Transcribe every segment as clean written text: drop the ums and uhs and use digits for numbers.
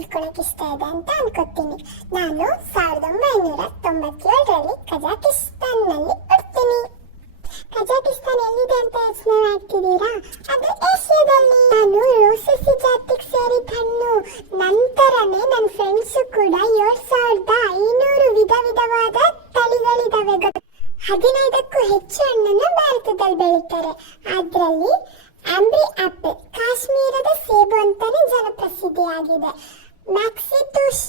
ತಿಳ್ಕೊಳಕ್ ಇಷ್ಟ ಇದೆ ಅಂತ ಅನ್ಕೋತೀನಿ. ನಾನು 1997ರಲ್ಲಿ ಕಜಾಕಿಸ್ತಾನ್ನಲ್ಲಿ ಹುಡ್ತೀನಿ. ಕಜಾಕಿಸ್ತಾನ್ ಎಲ್ಲಿದೆ ಅಂತ ಯೋಚನೆ ಮಾಡ್ತಿದ್ದೀರಾ? ಅದು ಏಷ್ಯಾದಲ್ಲಿ. ನಾನು ರೋಸಸಿ ಜಾತಿಗೆ ಸೇರಿದ ಹಣ್ಣು. ನಂತರನೇ ನನ್ನ ಫ್ರೆಂಡ್ಸ್ ಕೂಡ 7500 ವಿಧ ವಿಧವಾದ ತಳಿಗಳಿದಾವೆ. 15ಕ್ಕೂ ಹೆಚ್ಚು ಹಣ್ಣನ್ನ ಭಾರತದಲ್ಲಿ ಬೆಳೀತಾರೆ. ಅದರಲ್ಲಿ ಆಂಬ್ರಿ ಆಪಲ್ ಕಾಶ್ಮೀರದ ಸೇಬು ಅಂತಾನೆ ಜನಪ್ರಸಿದ್ಧಿಯಾಗಿದೆ. ಮ್ಯಾಕ್ಸಿತೂಶ್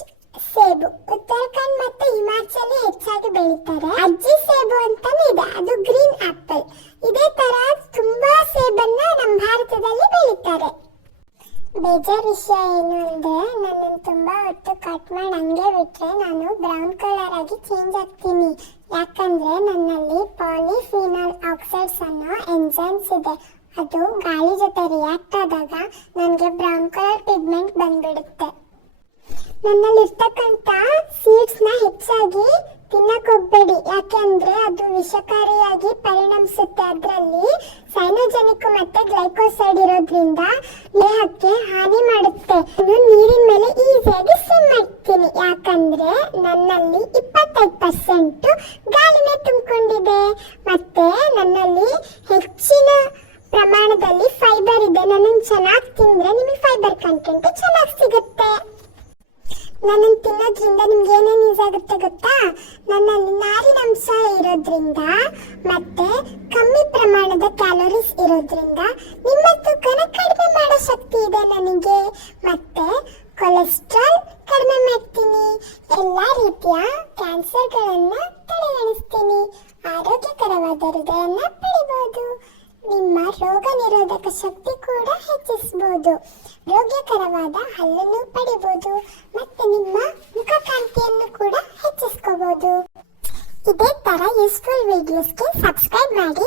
ಸೇಬು ಉತ್ತರಾಖಂಡ್ ಮತ್ತೆ ಹಿಮಾಚಲಿ ಹೆಚ್ಚಾಗಿ ಬೆಳೀತಾರೆ. ಅಜ್ಜಿ ಸೇಬು ಅಂತಾನೆ ಇದೆ, ಅದು ಗ್ರೀನ್ ಆಪಲ್. ಇದೇ ತರ ತುಂಬಾ ಸೇಬನ್ನ ನಮ್ಮ ಭಾರತದಲ್ಲಿ ಬೆಳೀತಾರೆ. ಬೇಜಾರ್ ವಿಷಯ ಏನು ಅಂದ್ರೆ ನನ್ನನ್ನು ತುಂಬಾ ಹೊತ್ತು ಕಟ್ ಮಾಡಿ ಹಂಗೆ ಬಿಟ್ರೆ ನಾನು ಬ್ರೌನ್ ಕಲರ್ ಆಗಿ ಚೇಂಜ್ ಆಗ್ತೀನಿ. ಯಾಕಂದ್ರೆ ನನ್ನಲ್ಲಿ ಪಾಲಿಫಿನಾಲ್ ಆಕ್ಸೈಡ್ಸ್ ಅನ್ನೋ ಎಂಜೈಮ್ಸ್ ಇದೆ. ಅದು ಗಾಳಿ ಜೊತೆ ರಿಯಾಕ್ಟ್ ಆದಾಗ ನನಗೆ ಬ್ರೌನ್ ಕಲರ್ ಪಿಗ್ಮೆಂಟ್ ಬಂದ್ಬಿಡುತ್ತೆ. ನನ್ನಲ್ಲಿರ್ತಕ್ಕಂಥ ಸೀಡ್ಸ್ನ ಹೆಚ್ಚಾಗಿ ತಿನ್ನಕ್ ಹೋಗ್ಬೇಡಿ, ಯಾಕೆಂದ್ರೆ ಅದು ವಿಷಕಾರಿಯಾಗಿ ಪರಿಣಮಿಸುತ್ತೆ. ಅದರಲ್ಲಿ ಸೈನೋಜೆನಿಕ್ ಮತ್ತೆ ಗ್ಲೈಕೋಸೈಡ್ ಇರೋದ್ರಿಂದ ದೇಹಕ್ಕೆ ಹಾನಿ ಮಾಡುತ್ತೆ. ನಾನು ನೀರಿನ ಮೇಲೆ ಈಸಿಯಾಗಿ ಸ್ವಿಮ್ ಮಾಡ್ತೀನಿ, ಯಾಕಂದ್ರೆ ನನ್ನಲ್ಲಿ 25% ಗಾಳಿನೇ ತುಂಬಿಕೊಂಡಿದೆ. ಮತ್ತೆ ನನ್ನಲ್ಲಿ ಹೆಚ್ಚಿನ ಪ್ರಮಾಣದಲ್ಲಿ ಫೈಬರ್ ಇದೆ. ನನ್ನನ್ನು ಚೆನ್ನಾಗಿ ತಿಂದ್ರೆ ನಿಮಗೆ ಫೈಬರ್ ಕಂಟೆಂಟ್ ಚೆನ್ನಾಗಿ ಸಿಗುತ್ತೆ. ನನ್ನನ್ನು ತಿನ್ನೋದ್ರಿಂದ ನಿಮ್ಗೆ ಏನೇನು ಯೂಸ್ ಆಗುತ್ತೆ ಗೊತ್ತಾ? ನನ್ನಲ್ಲಿ ನಾರಿನಂಶ ಇರೋದ್ರಿಂದ ಮತ್ತೆ ಕಮ್ಮಿ ಪ್ರಮಾಣದ ಕ್ಯಾಲೋರೀಸ್ ಇರೋದ್ರಿಂದ ನಿಮ್ಮ ತೂಕನ ಕಡಿಮೆ ಮಾಡೋ ಶಕ್ತಿ ಇದೆ ನನಗೆ. ಮತ್ತೆ ಕೊಲೆಸ್ಟ್ರಾಲ್ ಕಡಿಮೆ ಮಾಡ್ತೀನಿ. ಎಲ್ಲಾ ರೀತಿಯ ಕ್ಯಾನ್ಸರ್ಗಳನ್ನ ತಡೆಗಣಿಸ್ತೀನಿ. ಆರೋಗ್ಯಕರವಾದ ಹೃದಯನ ಪಡಿಬಹುದು. ನಿಮ್ಮ ರೋಗ ನಿರೋಧಕ ಶಕ್ತಿ ಕೂಡ ಹೆಚ್ಚಿಸಬಹುದು. ಆರೋಗ್ಯಕರವಾದ ಹಲ್ಲನ್ನು ಪಡಿಬಹುದು. ಮತ್ತೆ ನಿಮ್ಮ ಮುಖಕಾಂತಿಯನ್ನು ಕೂಡ ಹೆಚ್ಚಿಸ್ಕೋಬಹುದು. ಇದೇ ತರ ಯೂಸ್ಫುಲ್ ವಿಡಿಯೋಸ್ಗೆ ಸಬ್ಸ್ಕ್ರೈಬ್ ಮಾಡಿ.